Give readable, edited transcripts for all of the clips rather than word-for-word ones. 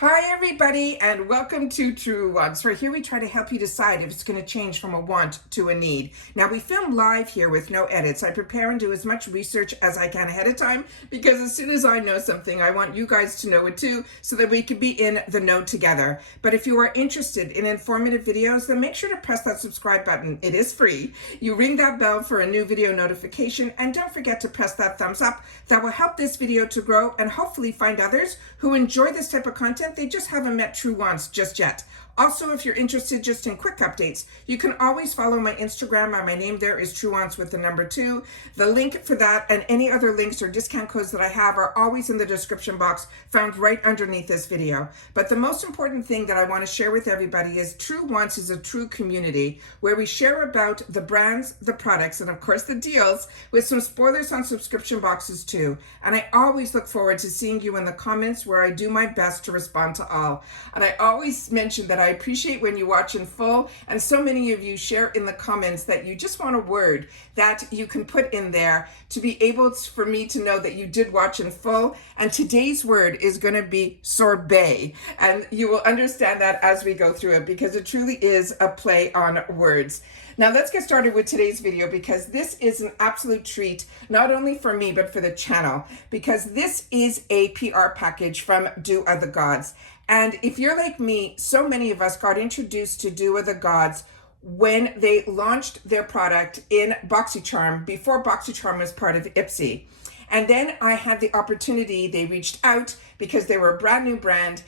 Hi everybody, and welcome to Truewants, where here we try to help you decide if it's going to change from a want to a need. Now we film live here with no edits. I prepare and do as much research as I can ahead of time, because as soon as I know something, I want you guys to know it too, so that we can be in the know together. But if you are interested in informative videos, then make sure to press that subscribe button. It is free. You ring that bell for a new video notification, and don't forget to press that thumbs up. That will help this video to grow and hopefully find others who enjoy this type of content. They just haven't met Truewants just yet. Also, if you're interested just in quick updates, you can always follow my Instagram. My name there is Truewants with the number 2. The link for that and any other links or discount codes that I have are always in the description box found right underneath this video. But the most important thing that I want to share with everybody is Truewants is a true community where we share about the brands, the products, and of course the deals, with some spoilers on subscription boxes too. And I always look forward to seeing you in the comments, where I do my best to respond to all. And I always mention that I appreciate when you watch in full, and so many of you share in the comments that you just want a word that you can put in there to be able for me to know that you did watch in full. And today's word is going to be sorbet, and you will understand that as we go through it, because it truly is a play on words. Now let's get started with today's video, because this is an absolute treat, not only for me, but for the channel, because this is a PR package from Do of the Gods. And if you're like me, so many of us got introduced to Do of the Gods when they launched their product in Boxycharm, before Boxycharm was part of IPSY. And then I had the opportunity, they reached out because they were a brand new brand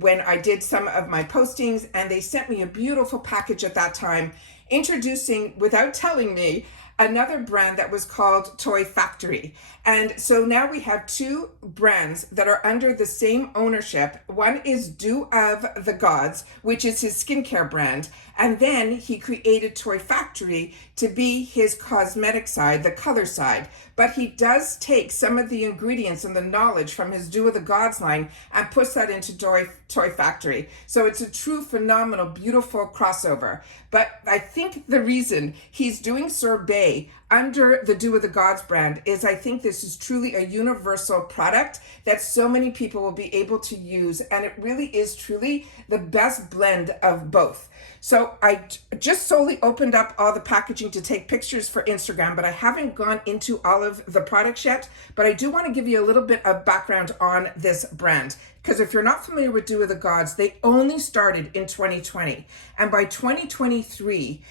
when I did some of my postings, and they sent me a beautiful package at that time, introducing, without telling me, another brand that was called Toy Factory. And so now we have two brands that are under the same ownership. One is Do of the Gods, which is his skincare brand. And then he created Toy Factory to be his cosmetic side, the color side. But he does take some of the ingredients and the knowledge from his Do of the Gods line and puts that into Toy Factory. So it's a true phenomenal, beautiful crossover. But I think the reason he's doing sorbet under the Do of the Gods brand is I think this is truly a universal product that so many people will be able to use, and it really is truly the best blend of both. So I just solely opened up all the packaging to take pictures for Instagram, but I haven't gone into all of the products yet. But I do want to give you a little bit of background on this brand, because if you're not familiar with Do of the Gods, they only started in 2020. And by 2023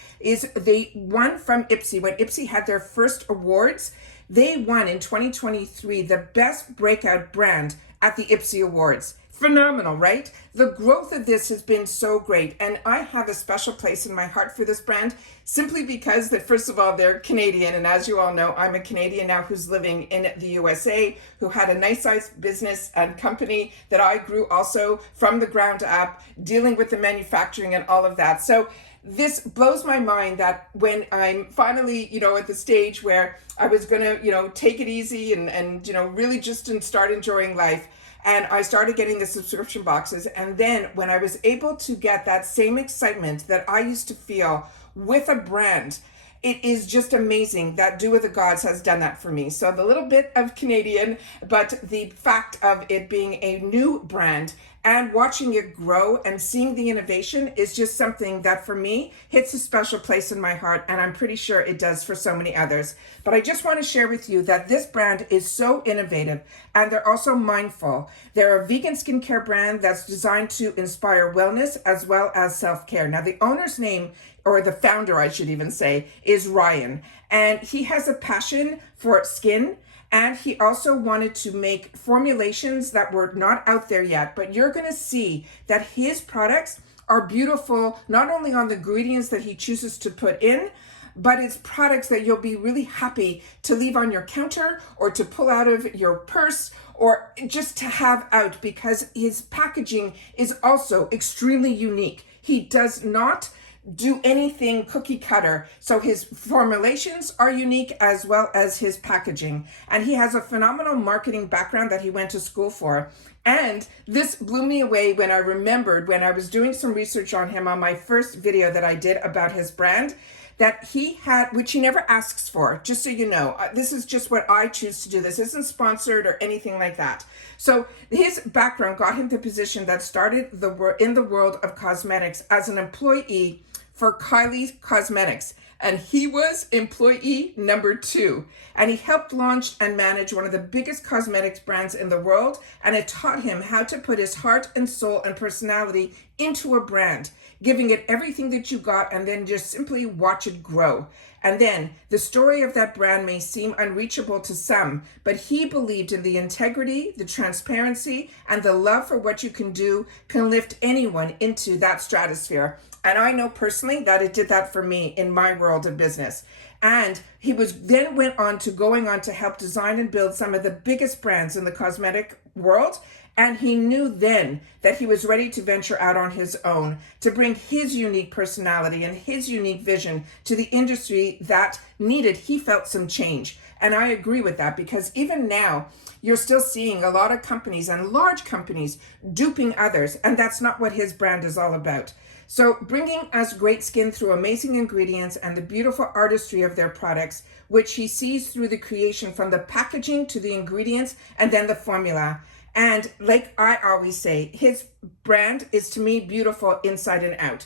they won from IPSY. When IPSY had their first awards, they won in 2023 the best breakout brand at the IPSY Awards. Phenomenal, right? The growth of this has been so great, and I have a special place in my heart for this brand, simply because that, first of all, they're Canadian, and as you all know, I'm a Canadian now who's living in the USA, who had a nice sized business and company that I grew also from the ground up, dealing with the manufacturing and all of that. So this blows my mind that when I'm finally, at the stage where I was gonna, take it easy and really just start enjoying life, and I started getting the subscription boxes. And then when I was able to get that same excitement that I used to feel with a brand, it is just amazing that Do of the Gods has done that for me. So the little bit of Canadian, but the fact of it being a new brand and watching it grow and seeing the innovation is just something that for me hits a special place in my heart, and I'm pretty sure it does for so many others. But I just want to share with you that this brand is so innovative, and they're also mindful. They're a vegan skincare brand that's designed to inspire wellness as well as self-care. Now the owner's name, or the founder I should even say, is Ryan, and he has a passion for skin. And he also wanted to make formulations that were not out there yet, but you're going to see that his products are beautiful, not only on the ingredients that he chooses to put in, but it's products that you'll be really happy to leave on your counter or to pull out of your purse or just to have out, because his packaging is also extremely unique. He does not do anything cookie cutter. So his formulations are unique as well as his packaging. And he has a phenomenal marketing background that he went to school for. And this blew me away when I remembered when I was doing some research on him on my first video that I did about his brand, that he had, which he never asks for, just so you know. This is just what I choose to do. This isn't sponsored or anything like that. So his background got him the position that started in the world of cosmetics as an employee for Kylie Cosmetics. And he was employee number 2. And he helped launch and manage one of the biggest cosmetics brands in the world. And it taught him how to put his heart and soul and personality into a brand, giving it everything that you got, and then just simply watch it grow. And then the story of that brand may seem unreachable to some, but he believed in the integrity, the transparency, and the love for what you can do can lift anyone into that stratosphere. And I know personally that it did that for me in my world of business. And he went on to help design and build some of the biggest brands in the cosmetic world. And he knew then that he was ready to venture out on his own, to bring his unique personality and his unique vision to the industry that needed, he felt, some change. And I agree with that, because even now, you're still seeing a lot of companies and large companies duping others. And that's not what his brand is all about. So bringing us great skin through amazing ingredients and the beautiful artistry of their products, which he sees through the creation from the packaging to the ingredients and then the formula. And like I always say, his brand is, to me, beautiful inside and out.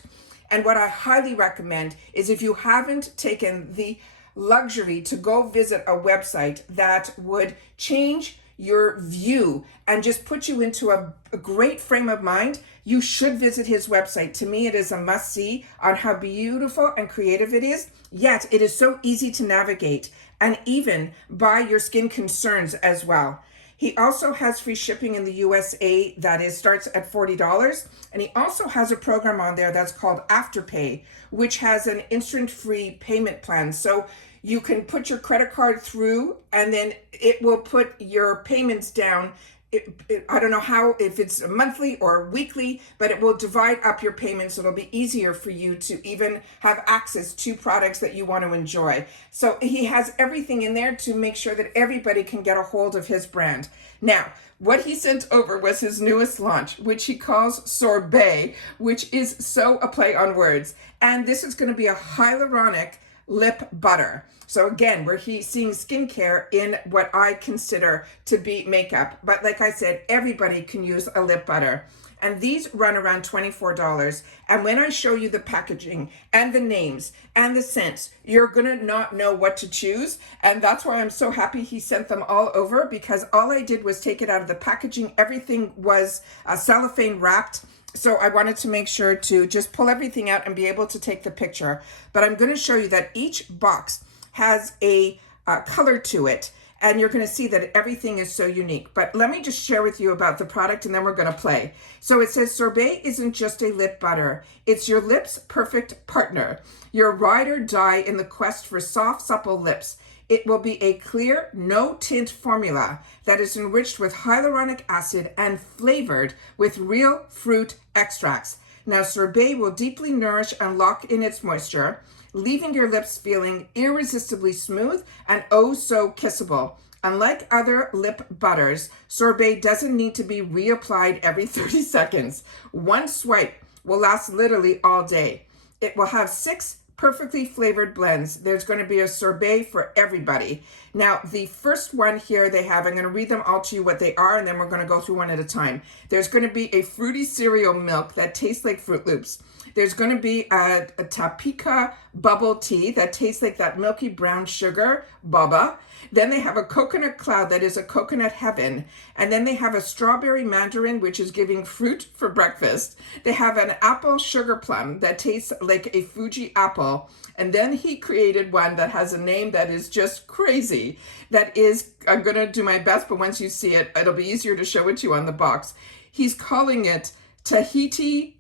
And what I highly recommend is, if you haven't taken the luxury to go visit a website that would change your view and just put you into a great frame of mind, you should visit his website. To me, it is a must-see on how beautiful and creative it is, yet it is so easy to navigate, and even buy your skin concerns as well. He also has free shipping in the USA starts at $40. And he also has a program on there that's called Afterpay, which has an instant-free payment plan. So you can put your credit card through, and then it will put your payments down. I don't know how, if it's monthly or weekly, but it will divide up your payments. It'll be easier for you to even have access to products that you want to enjoy. So he has everything in there to make sure that everybody can get a hold of his brand. Now, what he sent over was his newest launch, which he calls Sorbet, which is so a play on words. And this is going to be a hyaluronic lip butter. So again, we're seeing skincare in what I consider to be makeup. But like I said, everybody can use a lip butter. And these run around $24. And when I show you the packaging and the names and the scents, you're gonna not know what to choose. And that's why I'm so happy he sent them all over, because all I did was take it out of the packaging. Everything was cellophane wrapped. So I wanted to make sure to just pull everything out and be able to take the picture. But I'm going to show you that each box has a color to it. And you're going to see that everything is so unique. But let me just share with you about the product, and then we're going to play. So it says, Sorbet isn't just a lip butter. It's your lips' perfect partner. Your ride or die in the quest for soft, supple lips. It will be a clear, no-tint formula that is enriched with hyaluronic acid and flavored with real fruit extracts. Now, Sorbet will deeply nourish and lock in its moisture, leaving your lips feeling irresistibly smooth and oh so kissable. Unlike other lip butters, Sorbet doesn't need to be reapplied every 30 seconds. One swipe will last literally all day. It will have 6 perfectly flavored blends. There's going to be a sorbet for everybody. Now, the first one here I'm going to read them all to you what they are, and then we're going to go through one at a time. There's going to be a fruity cereal milk that tastes like Fruit Loops. There's going to be a Tapika bubble tea that tastes like that milky brown sugar, boba. Then they have a coconut cloud that is a coconut heaven. And then they have a strawberry mandarin, which is giving fruit for breakfast. They have an apple sugar plum that tastes like a Fuji apple. And then he created one that has a name that is just crazy. That is, I'm going to do my best, but once you see it, it'll be easier to show it to you on the box. He's calling it Tahiti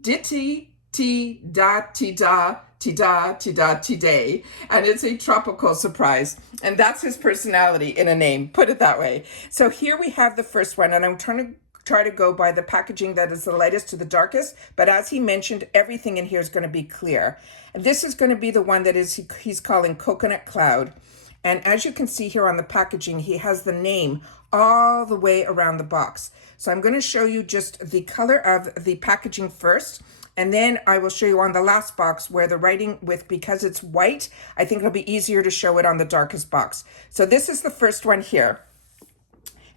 Ditty Ti Da Ti Da Ti Da Ti Da Ti Day, and it's a tropical surprise, and that's his personality in a name, put it that way. So here we have the first one, and I'm try to go by the packaging that is the lightest to the darkest, but as he mentioned, everything in here is going to be clear. And this is going to be the one that he's calling Coconut Cloud. And as you can see here on the packaging, he has the name all the way around the box. So I'm going to show you just the color of the packaging first, and then I will show you on the last box where the writing because it's white, I think it'll be easier to show it on the darkest box. So this is the first one here.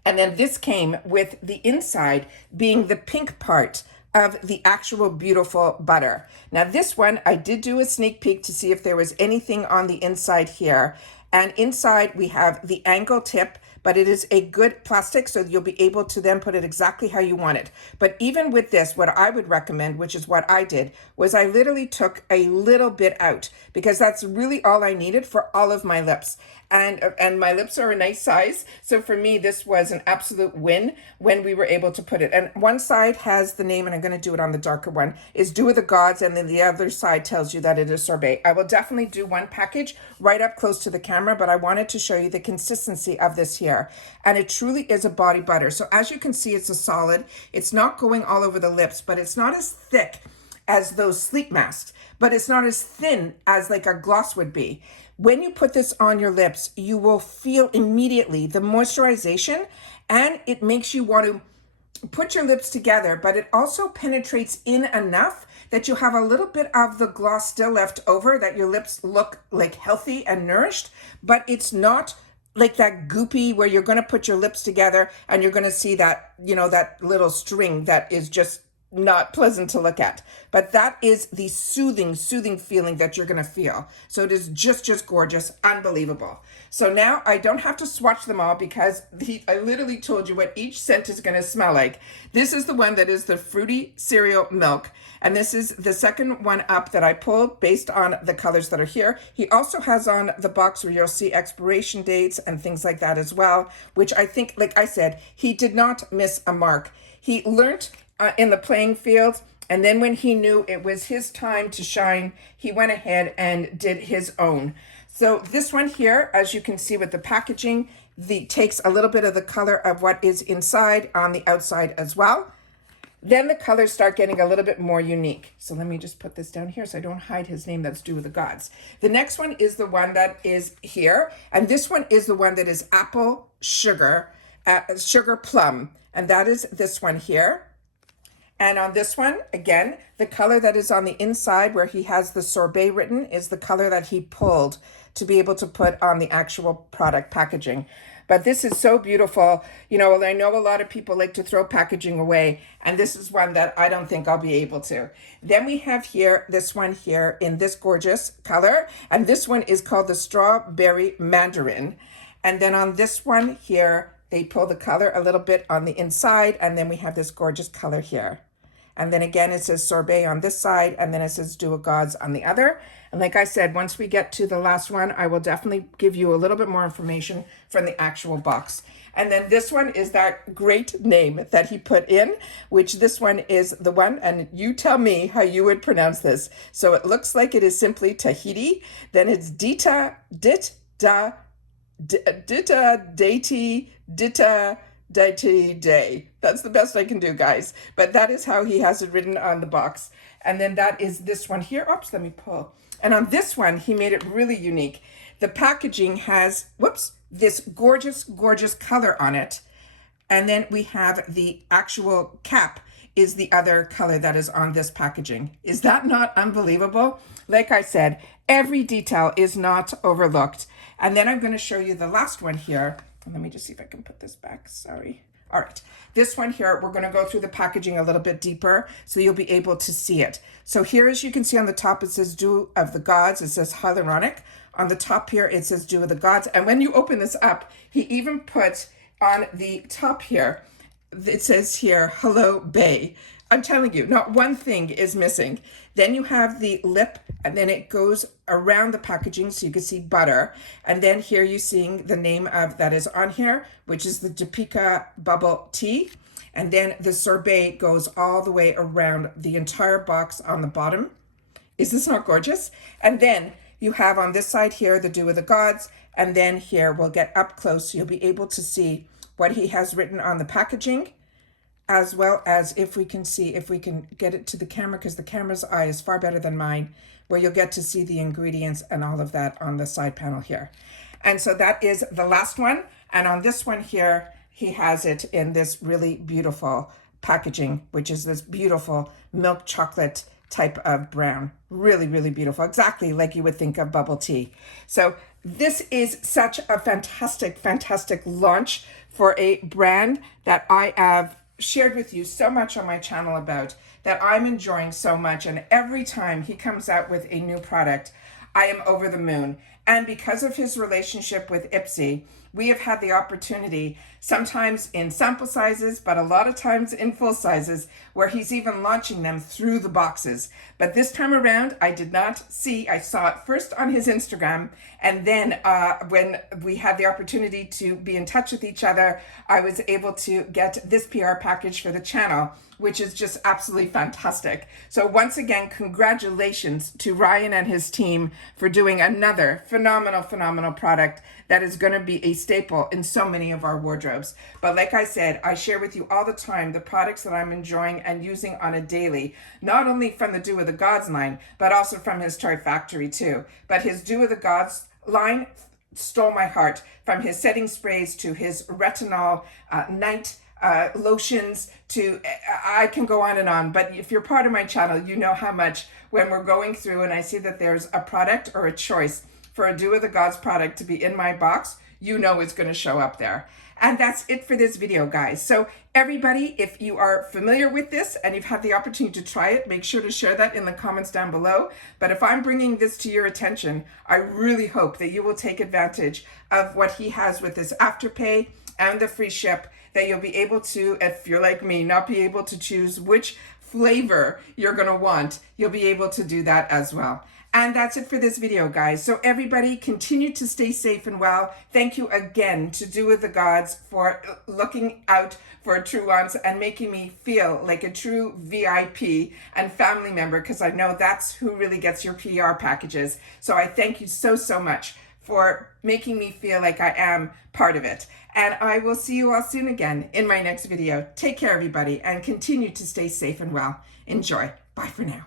And then this came with the inside being the pink part of the actual beautiful butter. Now this one, I did do a sneak peek to see if there was anything on the inside here. And inside we have the angle tip, but it is a good plastic, so you'll be able to then put it exactly how you want it. But even with this, what I would recommend, which is what I did, was I literally took a little bit out, because that's really all I needed for all of my lips. And my lips are a nice size, so for me this was an absolute win when we were able to put it. And one side has the name, and I'm going to do it on the darker one, is Dew of the Gods, and then the other side tells you that it is sorbet. I will definitely do one package right up close to the camera, but I wanted to show you the consistency of this here. And it truly is a body butter. So as you can see, it's a solid. It's not going all over the lips, but it's not as thick as those sleep masks, but it's not as thin as like a gloss would be. When you put this on your lips, you will feel immediately the moisturization, and it makes you want to put your lips together, but it also penetrates in enough that you have a little bit of the gloss still left over, that your lips look like healthy and nourished, but it's not like that goopy where you're going to put your lips together and you're going to see that, you know, that little string that is just not pleasant to look at. But that is the soothing feeling that you're going to feel. So it is just gorgeous, unbelievable. So now I don't have to swatch them all, because I literally told you what each scent is going to smell like. This is the one that is the fruity cereal milk, and this is the second one up that I pulled based on the colors that are here. He also has on the box where you'll see expiration dates and things like that as well, which I think, like I said, he did not miss a mark. He learned in the playing field, and then when he knew it was his time to shine, he went ahead and did his own. So this one here, as you can see with the packaging, takes a little bit of the color of what is inside on the outside as well. Then the colors start getting a little bit more unique. So let me just put this down here so I don't hide his name. That's Dew of the Gods. The next one is the one that is here, and this one is the one that is apple sugar, sugar plum, and that is this one here. And on this one, again, the color that is on the inside where he has the sorbet written is the color that he pulled to be able to put on the actual product packaging. But this is so beautiful. You know, I know a lot of people like to throw packaging away, and this is one that I don't think I'll be able to. Then we have here, this one here in this gorgeous color, and this one is called the Strawberry Mandarin. And then on this one here, they pull the color a little bit on the inside, and then we have this gorgeous color here. And then again, it says sorbet on this side, and then it says Dew of Gods on the other. And like I said, once we get to the last one, I will definitely give you a little bit more information from the actual box. And then this one is that great name that he put in, which this one is the one, and you tell me how you would pronounce this. So it looks like it is simply Tahiti, then it's Dita, Day. That's the best I can do, guys. But that is how he has it written on the box. And then that is this one here. Oops, let me pull. And on this one, he made it really unique. The packaging has, this gorgeous color on it. And then we have the actual cap is the other color that is on this packaging. Is that not unbelievable? Like I said, every detail is not overlooked. And then I'm going to show you the last one here. Let me just see if I can put this back. Sorry. All right. This one here, we're going to go through the packaging a little bit deeper so you'll be able to see it. So here, as you can see on the top, it says Dew of the Gods. It says hyaluronic. On the top here, it says Dew of the Gods. And when you open this up, he even put on the top here, it says here, Hello Bay. I'm telling you, not one thing is missing. Then you have the lip, and then it goes around the packaging so you can see butter. And then here you're seeing the name of that is on here, which is the Topeka Bubble Tea. And then the sorbet goes all the way around the entire box on the bottom. Is this not gorgeous? And then you have on this side here, the Dew of the Gods. And then here, we'll get up close so you'll be able to see what he has written on the packaging, as well as if we can get it to the camera, because the camera's eye is far better than mine, where you'll get to see the ingredients and all of that on the side panel here. And so that is the last one. And on this one here, he has it in this really beautiful packaging, which is this beautiful milk chocolate type of brown. Really, really beautiful. Exactly like you would think of bubble tea. So this is such a fantastic, fantastic launch for a brand that I have shared with you so much on my channel about, that I'm enjoying so much. And every time he comes out with a new product, I am over the moon. And because of his relationship with IPSY, we have had the opportunity, sometimes in sample sizes, but a lot of times in full sizes, where he's even launching them through the boxes. But this time around, I did not see, I saw it first on his Instagram, and then when we had the opportunity to be in touch with each other, I was able to get this PR package for the channel, which is just absolutely fantastic. So once again, congratulations to Ryan and his team for doing another phenomenal, phenomenal product that is going to be a staple in so many of our wardrobes. But like I said, I share with you all the time the products that I'm enjoying and using on a daily, not only from the Do of the Gods line, but also from his toy factory too. But his Do of the Gods line stole my heart, from his setting sprays to his retinol night lotions to, I can go on and on. But if you're part of my channel, you know how much when we're going through and I see that there's a product or a choice for a Do of the Gods product to be in my box, you know it's going to show up there. And that's it for this video, guys. So everybody, if you are familiar with this and you've had the opportunity to try it, make sure to share that in the comments down below. But if I'm bringing this to your attention, I really hope that you will take advantage of what he has with this Afterpay and the free ship, that you'll be able to, if you're like me, not be able to choose which flavor you're going to want. You'll be able to do that as well. And that's it for this video, guys. So everybody, continue to stay safe and well. Thank you again to Do With The Gods for looking out for Truewants and making me feel like a true VIP and family member, because I know that's who really gets your PR packages. So I thank you so, so much for making me feel like I am part of it. And I will see you all soon again in my next video. Take care, everybody, and continue to stay safe and well. Enjoy. Bye for now.